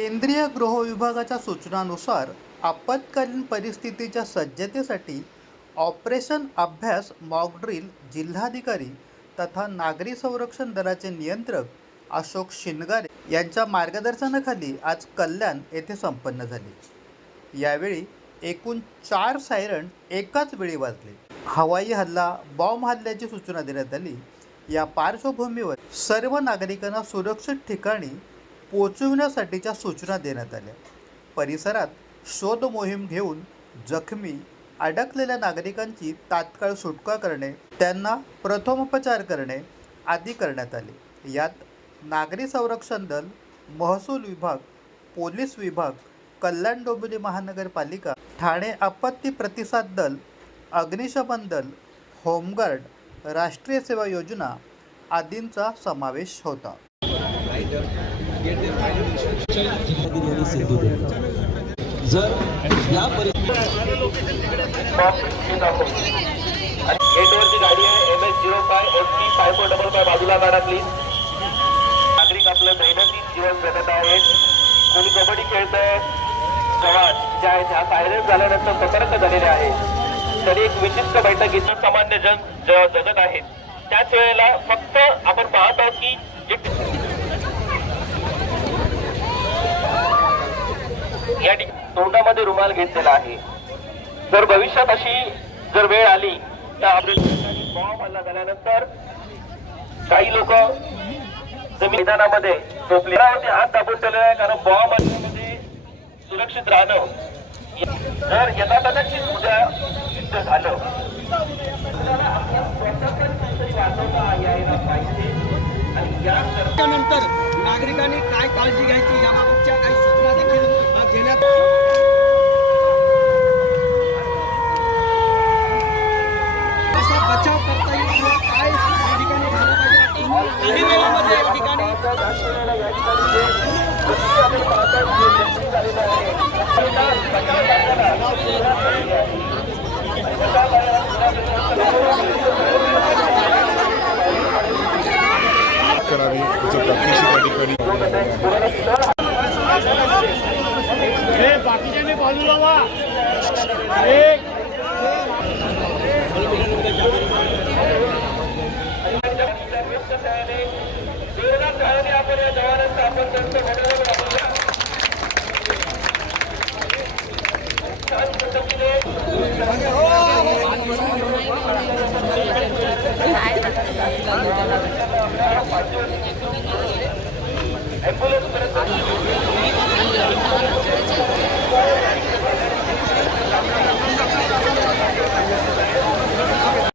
केंद्रीय गृह विभागाच्या सूचनानुसार आपत्कालीन परिस्थितीच्या सज्जतेसाठी ऑपरेशन अभ्यास मॉकड्रिल जिल्हाधिकारी तथा नागरी संरक्षण दलाचे नियंत्रक अशोक शिनगारे यांच्या मार्गदर्शनाखाली आज कल्याण येथे संपन्न झाली. यावेळी एकूण चार सायरन एकाच वेळी वाजले. हवाई हल्ला बॉम्ब हल्ल्याची सूचना देण्यात आली. या पार्श्वभूमीवर सर्व नागरिकांना सुरक्षित ठिकाणी पोचविण्यासाठीच्या सूचना देण्यात आल्या. परिसरात शोध मोहीम घेऊन जखमी अडकलेल्या नागरिकांची तात्काळ सुटका करणे त्यांना प्रथमोपचार करणे आदी करण्यात आले. यात नागरी संरक्षण दल महसूल विभाग पोलीस विभाग कल्याण डोंबिवली महानगरपालिका ठाणे आपत्ती प्रतिसाद दल अग्निशमन दल होमगार्ड राष्ट्रीय सेवा योजना आदींचा समावेश होता. जर या गेटवरची गाडी आहे M S zero five S T five four double five बाजूला काढा प्लीज नागरिक आपलं दैनंदिन जीवन जगत आहेत. कोणी कबड्डी खेळत आहे जवान जे आहेत ह्या सायरन झाल्यानंतर सतर्क झालेले आहे तरी एक विशिष्ट बैठक इतर सामान्य जन ज- जगत आहेत. त्याच वेळेला फक्त आपण पाहत आहोत की जे या ठिकाणी तोंडामध्ये रुमाल घेतलेला आहे. जर भविष्यात अशी जर वेळ आली तर आपल्या बॉम्ब हल्ला झाल्यानंतर काही लोक मैदानामध्ये झोपले. हात दाबून ठेवलेला आहे कारण बॉम्ब हल्ल्यामध्ये सुरक्षित राहणं जर यथा कदाचित उद्या सिद्ध झालं पाहिजे. त्यानंतर नागरिकांनी काय काळजी घ्यायची याबाबतच्या काही सूचना देखील गेल्या कसा बचाव करता येईल किंवा काय या ठिकाणी झालं पाहिजे? काही वेळामध्ये या ठिकाणी? करावी त्याचं प्रत्यक्ष त्या ठिकाणी أنا